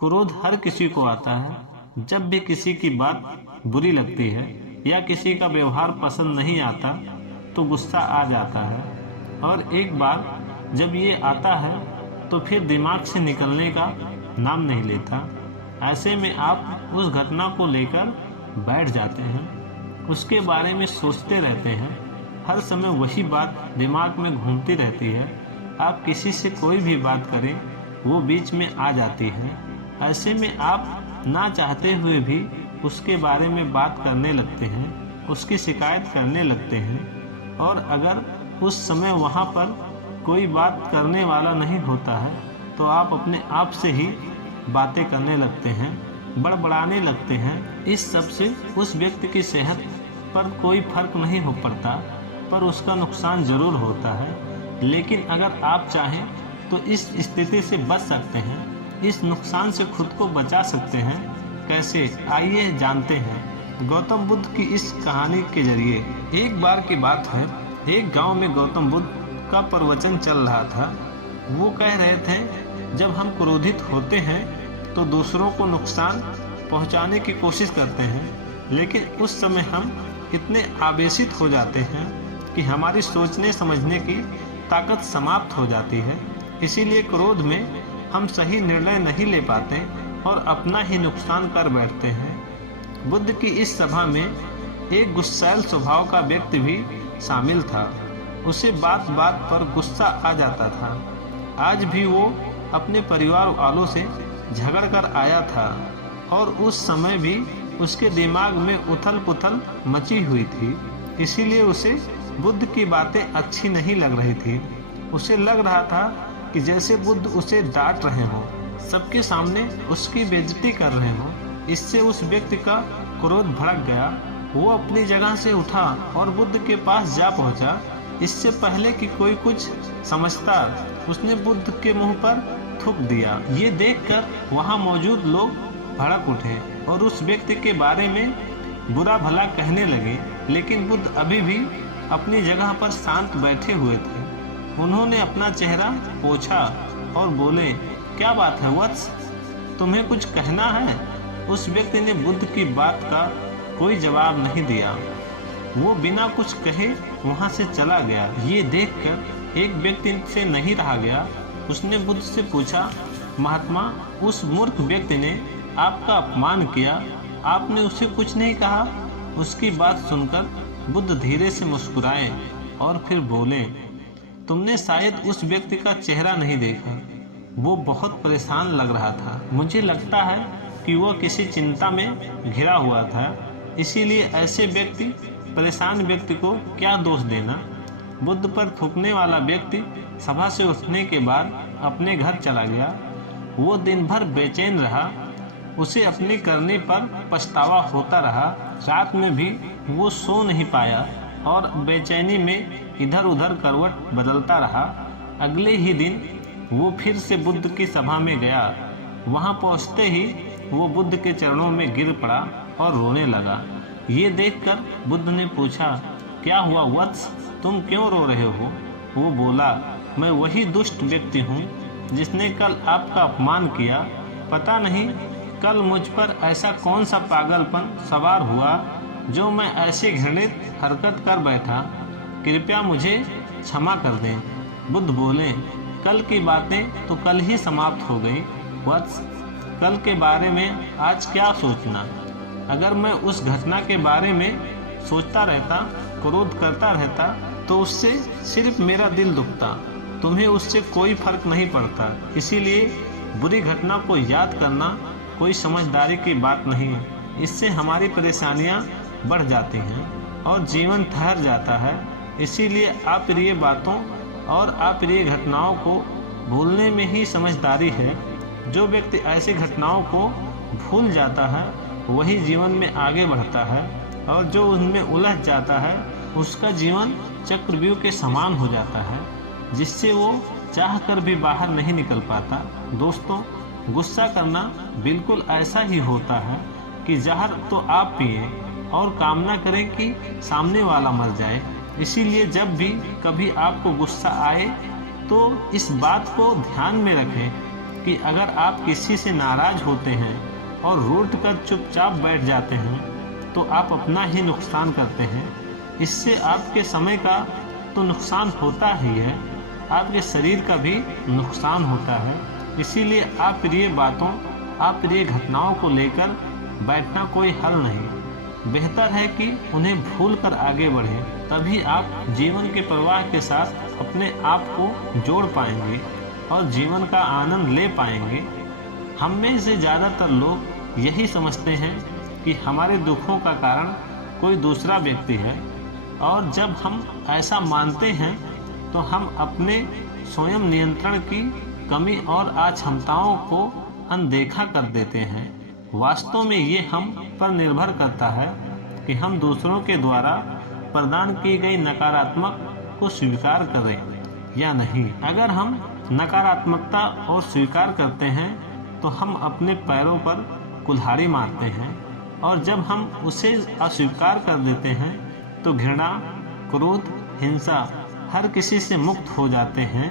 क्रोध हर किसी को आता है। जब भी किसी की बात बुरी लगती है या किसी का व्यवहार पसंद नहीं आता तो गुस्सा आ जाता है, और एक बार जब ये आता है तो फिर दिमाग से निकलने का नाम नहीं लेता। ऐसे में आप उस घटना को लेकर बैठ जाते हैं, उसके बारे में सोचते रहते हैं। हर समय वही बात दिमाग में घूमती रहती है। आप किसी से कोई भी बात करें वो बीच में आ जाती है। ऐसे में आप ना चाहते हुए भी उसके बारे में बात करने लगते हैं, उसकी शिकायत करने लगते हैं। और अगर उस समय वहाँ पर कोई बात करने वाला नहीं होता है तो आप अपने आप से ही बातें करने लगते हैं, बड़बड़ाने लगते हैं। इस सब से उस व्यक्ति की सेहत पर कोई फर्क नहीं हो पड़ता, पर उसका नुकसान ज़रूर होता है। लेकिन अगर आप चाहें तो इस स्थिति से बच सकते हैं, इस नुकसान से खुद को बचा सकते हैं। कैसे, आइए जानते हैं गौतम बुद्ध की इस कहानी के जरिए। एक बार की बात है, एक गांव में गौतम बुद्ध का प्रवचन चल रहा था। वो कह रहे थे, जब हम क्रोधित होते हैं तो दूसरों को नुकसान पहुंचाने की कोशिश करते हैं, लेकिन उस समय हम इतने आवेशित हो जाते हैं कि हमारी सोचने समझने की ताकत समाप्त हो जाती है। इसीलिए क्रोध में हम सही निर्णय नहीं ले पाते और अपना ही नुकसान कर बैठते हैं। बुद्ध की इस सभा में एक गुस्सैल स्वभाव का व्यक्ति भी शामिल था। उसे बात बात पर गुस्सा आ जाता था। आज भी वो अपने परिवार वालों से झगड़ कर आया था और उस समय भी उसके दिमाग में उथल पुथल मची हुई थी। इसीलिए उसे बुद्ध की बातें अच्छी नहीं लग रही थी। उसे लग रहा था कि जैसे बुद्ध उसे डांट रहे हों, सबके सामने उसकी बेइज्जती कर रहे हों। इससे उस व्यक्ति का क्रोध भड़क गया। वो अपनी जगह से उठा और बुद्ध के पास जा पहुंचा। इससे पहले कि कोई कुछ समझता, उसने बुद्ध के मुंह पर थूक दिया। ये देखकर वहां मौजूद लोग भड़क उठे और उस व्यक्ति के बारे में बुरा भला कहने लगे। लेकिन बुद्ध अभी भी अपनी जगह पर शांत बैठे हुए थे। उन्होंने अपना चेहरा पोंछा और बोले, क्या बात है वत्स, तुम्हें कुछ कहना है? उस व्यक्ति ने बुद्ध की बात का कोई जवाब नहीं दिया। वो बिना कुछ कहे वहां से चला गया। ये देखकर एक व्यक्ति से नहीं रहा गया। उसने बुद्ध से पूछा, महात्मा, उस मूर्ख व्यक्ति ने आपका अपमान किया, आपने उसे कुछ नहीं कहा? उसकी बात सुनकर बुद्ध धीरे से मुस्कुराए और फिर बोले, तुमने शायद उस व्यक्ति का चेहरा नहीं देखा। वो बहुत परेशान लग रहा था। मुझे लगता है कि वह किसी चिंता में घिरा हुआ था। इसीलिए ऐसे व्यक्ति, परेशान व्यक्ति को क्या दोष देना। बुद्ध पर थूकने वाला व्यक्ति सभा से उठने के बाद अपने घर चला गया। वो दिन भर बेचैन रहा। उसे अपनी करनी पर पछतावा होता रहा। रात में भी वो सो नहीं पाया और बेचैनी में इधर उधर करवट बदलता रहा। अगले ही दिन वो फिर से बुद्ध की सभा में गया। वहां पहुंचते ही वो बुद्ध के चरणों में गिर पड़ा और रोने लगा। ये देखकर बुद्ध ने पूछा, क्या हुआ वत्स, तुम क्यों रो रहे हो? वो बोला, मैं वही दुष्ट व्यक्ति हूँ जिसने कल आपका अपमान किया। पता नहीं कल मुझ पर ऐसा कौन सा पागलपन सवार हुआ जो मैं ऐसी घृणित हरकत कर बैठा। कृपया मुझे क्षमा कर दें। बुद्ध बोले, कल की बातें तो कल ही समाप्त हो गई वत्स, कल के बारे में आज क्या सोचना। अगर मैं उस घटना के बारे में सोचता रहता, क्रोध करता रहता, तो उससे सिर्फ मेरा दिल दुखता, तुम्हें उससे कोई फर्क नहीं पड़ता। इसीलिए बुरी घटना को याद करना कोई समझदारी की बात नहीं है। इससे हमारी परेशानियां बढ़ जाती हैं और जीवन ठहर जाता है। इसीलिए अप्रिय बातों और अप्रिय घटनाओं को भूलने में ही समझदारी है। जो व्यक्ति ऐसी घटनाओं को भूल जाता है वही जीवन में आगे बढ़ता है, और जो उनमें उलझ जाता है उसका जीवन चक्रव्यूह के समान हो जाता है, जिससे वो चाहकर भी बाहर नहीं निकल पाता। दोस्तों, गुस्सा करना बिल्कुल ऐसा ही होता है कि जहर तो आप पिए और कामना करें कि सामने वाला मर जाए। इसीलिए जब भी कभी आपको गुस्सा आए तो इस बात को ध्यान में रखें कि अगर आप किसी से नाराज होते हैं और रूठ कर चुपचाप बैठ जाते हैं तो आप अपना ही नुकसान करते हैं। इससे आपके समय का तो नुकसान होता ही है, आपके शरीर का भी नुकसान होता है। इसीलिए अप्रिय बातों, अप्रिय घटनाओं को लेकर बैठना कोई हल नहीं। बेहतर है कि उन्हें भूल कर आगे बढ़ें, तभी आप जीवन के प्रवाह के साथ अपने आप को जोड़ पाएंगे और जीवन का आनंद ले पाएंगे। हम में से ज़्यादातर लोग यही समझते हैं कि हमारे दुखों का कारण कोई दूसरा व्यक्ति है, और जब हम ऐसा मानते हैं तो हम अपने स्वयं नियंत्रण की कमी और अक्षमताओं को अनदेखा कर देते हैं। वास्तव में ये हम पर निर्भर करता है कि हम दूसरों के द्वारा प्रदान की गई नकारात्मक को स्वीकार करें या नहीं। अगर हम नकारात्मकता और स्वीकार करते हैं तो हम अपने पैरों पर कुल्हाड़ी मारते हैं, और जब हम उसे अस्वीकार कर देते हैं तो घृणा, क्रोध, हिंसा हर किसी से मुक्त हो जाते हैं